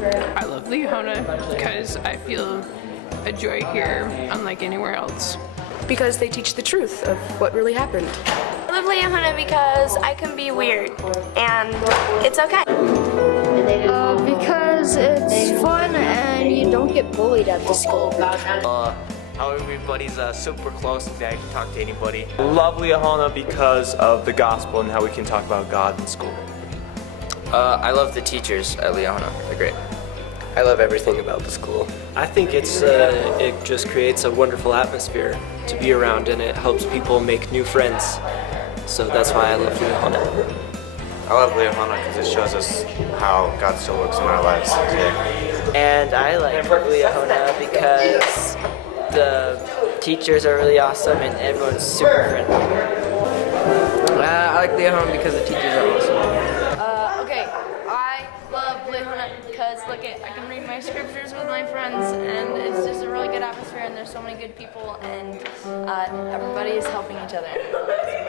I love Liahona because I feel a joy here unlike anywhere else. Because they teach the truth of what really happened. I love Liahona because I can be weird, and it's okay. Because it's fun and you don't get bullied at the school. How everybody's super close and I can talk to anybody. Love Liahona because of the gospel and how we can talk about God in school. I love the teachers at Liahona. They're great. I love everything about the school. I think it just creates a wonderful atmosphere to be around, and it helps people make new friends. So that's why I love Liahona. I love Liahona because it shows us how God still works in our lives today. And I like Liahona because the teachers are really awesome and everyone's super friendly. I like Liahona because the teachers are awesome. Okay, I love Liahona because look, I can read my scriptures with my friends, and it's just a really good atmosphere, and there's so many good people, and everybody is helping each other.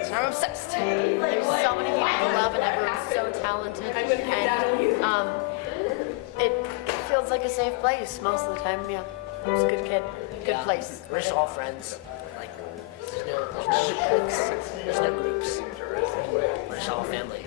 So I'm obsessed. There's so many people to love, and everyone's so talented, and it feels like a safe place most of the time. Yeah, it's a good kid, good place. We're just all friends. Like, there's no cliques, there's no groups. We're just all family.